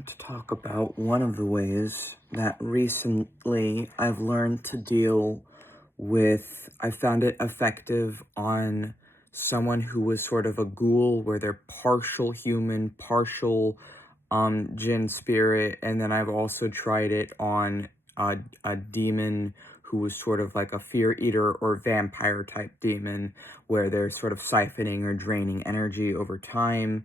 want to talk about one of the ways that recently I've learned to deal with. I found it effective on someone who was sort of a ghoul, where they're partial human, partial jinn spirit, and then I've also tried it on a demon who was sort of like a fear eater or vampire type demon, where they're sort of siphoning or draining energy over time.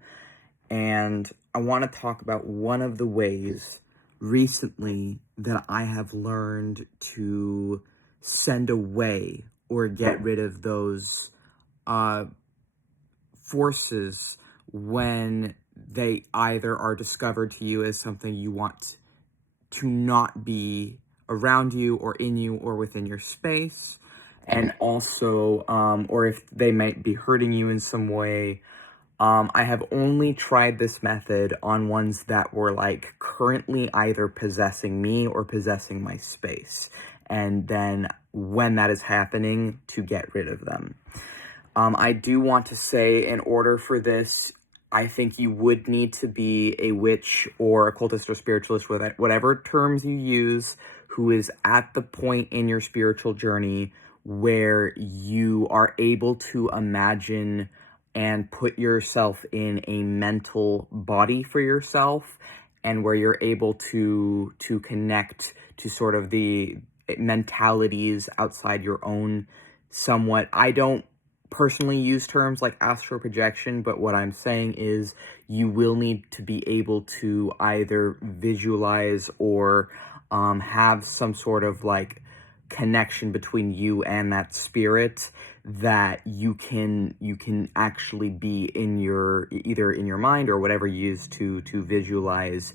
And I want to talk about one of the ways recently that I have learned to send away or get rid of those forces when they either are discovered to you as something you want to not be around you or in you or within your space, and also, or if they might be hurting you in some way. I have only tried this method on ones that were like currently either possessing me or possessing my space. And then when that is happening, to get rid of them. I do want to say, in order for this, I think you would need to be a witch or occultist or spiritualist, whatever terms you use, who is at the point in your spiritual journey where you are able to imagine and put yourself in a mental body for yourself, and where you're able to connect to sort of the mentalities outside your own somewhat. I don't personally use terms like astral projection, but what I'm saying is you will need to be able to either visualize or have some sort of like connection between you and that spirit, that you can actually be in your, either in your mind or whatever you use to visualize,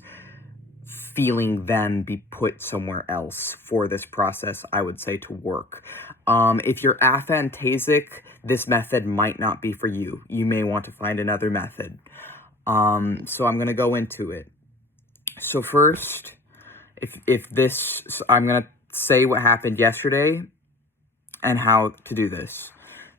feeling them be put somewhere else for this process, I would say, to work. If you're aphantasic, this method might not be for you. You may want to find another method. So I'm going to go into it. So first, I'm going to say what happened yesterday and how to do this.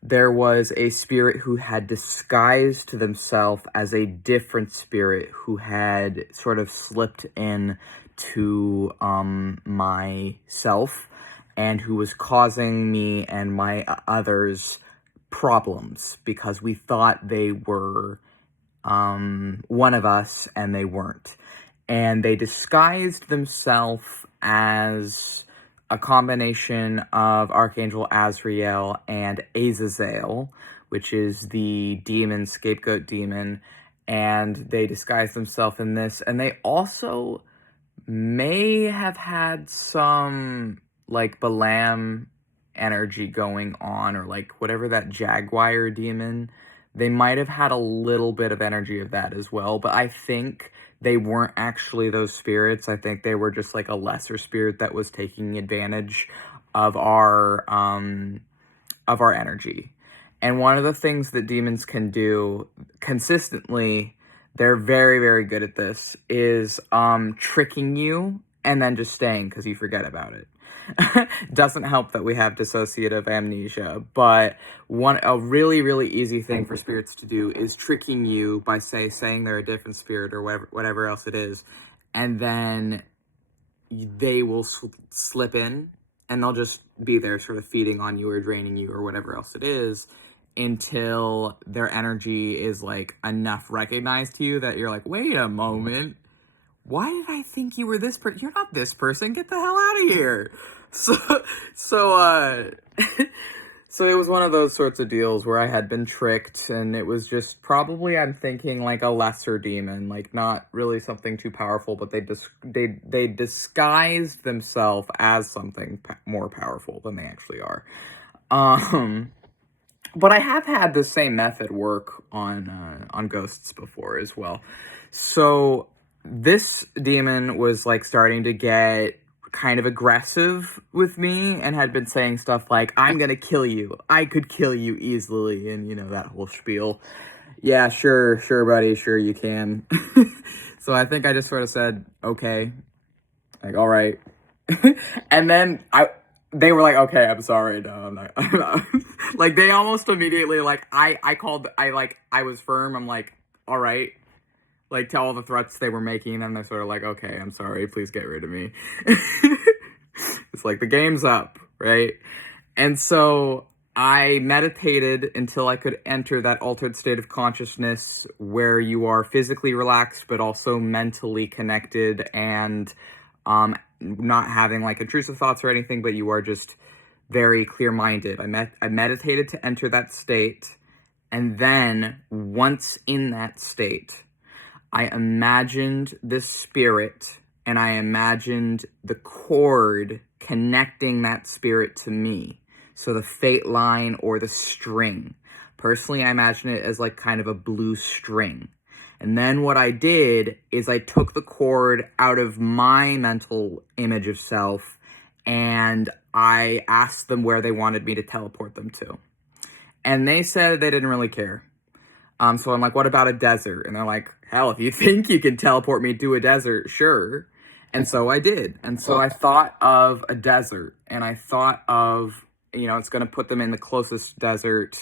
There was a spirit who had disguised themselves as a different spirit who had sort of slipped in to myself, and who was causing me and my others problems because we thought they were one of us and they weren't. And they disguised themselves as a combination of Archangel Azrael and Azazel, which is the demon, scapegoat demon, and they disguised themselves in this. And they also may have had some, like, Balaam energy going on, or, like, whatever that Jaguar demon, they might have had a little bit of energy of that as well. But I think they weren't actually those spirits. I think they were just like a lesser spirit that was taking advantage of our energy. And one of the things that demons can do consistently, they're very, very good at this, is tricking you and then just staying because you forget about it. Doesn't help that we have dissociative amnesia, but a really, really easy thing for spirits to do is tricking you by saying they're a different spirit or whatever else it is, and then they will slip in and they'll just be there sort of feeding on you or draining you or whatever else it is, until their energy is like enough recognized to you that you're like, wait a moment, why did I think you were this person? You're not this person. Get the hell out of here. So it was one of those sorts of deals where I had been tricked, and it was just probably, I'm thinking, like a lesser demon, like not really something too powerful, but they disguised themselves as something more powerful than they actually are. But I have had the same method work on ghosts before as well. So this demon was like starting to get kind of aggressive with me and had been saying stuff like, I'm gonna kill you. I could kill you easily. And, you know, that whole spiel. Yeah, sure, buddy. Sure, you can. So I think I just sort of said, okay. Like, all right. And then they were like, okay, I'm sorry. No, I'm not. Like, they almost immediately, like, I was firm. I'm like, all right. like tell all the threats they were making, and then they're sort of like, okay, I'm sorry, please get rid of me. It's like the game's up, right? And so I meditated until I could enter that altered state of consciousness where you are physically relaxed but also mentally connected, and not having like intrusive thoughts or anything, but you are just very clear-minded. I meditated to enter that state, and then once in that state, I imagined this spirit, and I imagined the chord connecting that spirit to me. So the fate line or the string. Personally, I imagine it as like kind of a blue string. And then what I did is I took the chord out of my mental image of self, and I asked them where they wanted me to teleport them to. And they said they didn't really care. So I'm like, what about a desert? And they're like, hell, if you think you can teleport me to a desert, sure. And so I did. And so I thought of a desert, and I thought of, it's going to put them in the closest desert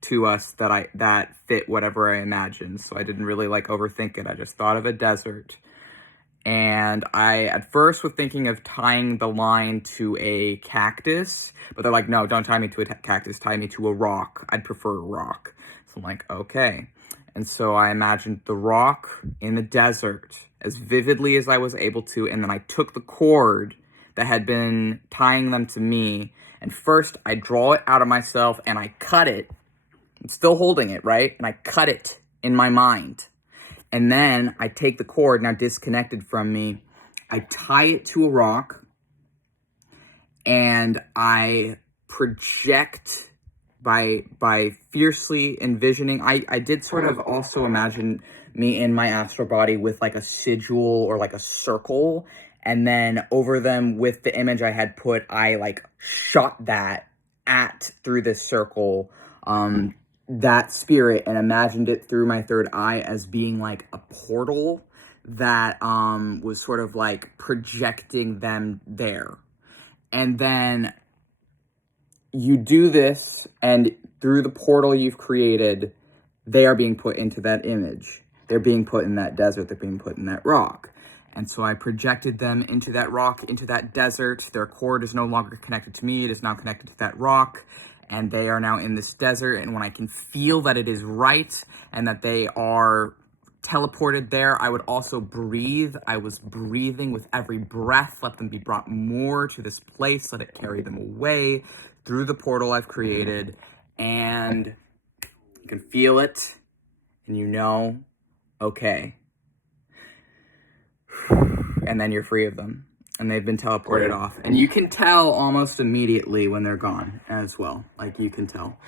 to us that fit whatever I imagined. So I didn't really like overthink it. I just thought of a desert. And I, at first, was thinking of tying the line to a cactus, but they're like, no, don't tie me to a cactus, tie me to a rock. I'd prefer a rock. So I'm like, okay. And so I imagined the rock in the desert as vividly as I was able to, and then I took the cord that had been tying them to me, and first I draw it out of myself, and I cut it. I'm still holding it, right? And I cut it in my mind. And then I take the cord, now disconnected from me, I tie it to a rock, and I project by fiercely envisioning. I did sort of also imagine me in my astral body with like a sigil or like a circle, and then over them with the image I had put, I like shot that through this circle, that spirit, and imagined it through my third eye as being like a portal that was sort of like projecting them there. And then you do this, and through the portal you've created, they are being put into that image. They're being put in that desert. They're being put in that rock. And so I projected them into that rock, into that desert. Their cord is no longer connected to me. It is now connected to that rock. And they are now in this desert. And when I can feel that it is right and that they are teleported there, I would also breathe. I was breathing with every breath. Let them be brought more to this place. Let it carry them away through the portal I've created. And you can feel it. And okay. And then you're free of them. And they've been teleported off. And you can tell almost immediately when they're gone as well. Like, you can tell.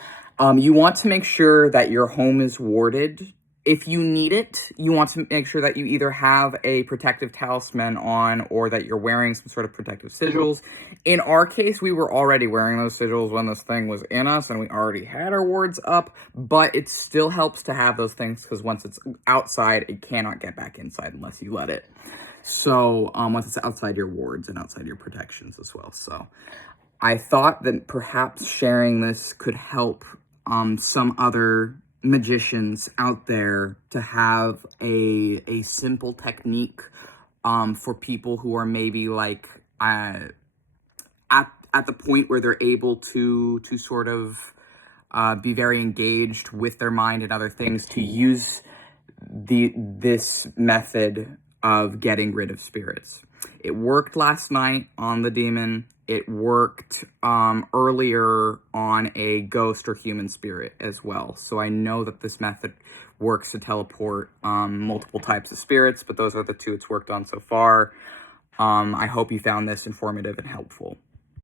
You want to make sure that your home is warded. If you need it, you want to make sure that you either have a protective talisman on or that you're wearing some sort of protective sigils. In our case, we were already wearing those sigils when this thing was in us, and we already had our wards up, but it still helps to have those things because once it's outside, it cannot get back inside unless you let it. So once it's outside your wards and outside your protections as well. So I thought that perhaps sharing this could help some other magicians out there to have a simple technique for people who are maybe like at the point where they're able to sort of be very engaged with their mind and other things, to use this method of getting rid of spirits. It worked last night on the demon. It worked earlier on a ghost or human spirit as well. So I know that this method works to teleport multiple types of spirits, but those are the two it's worked on so far. I hope you found this informative and helpful.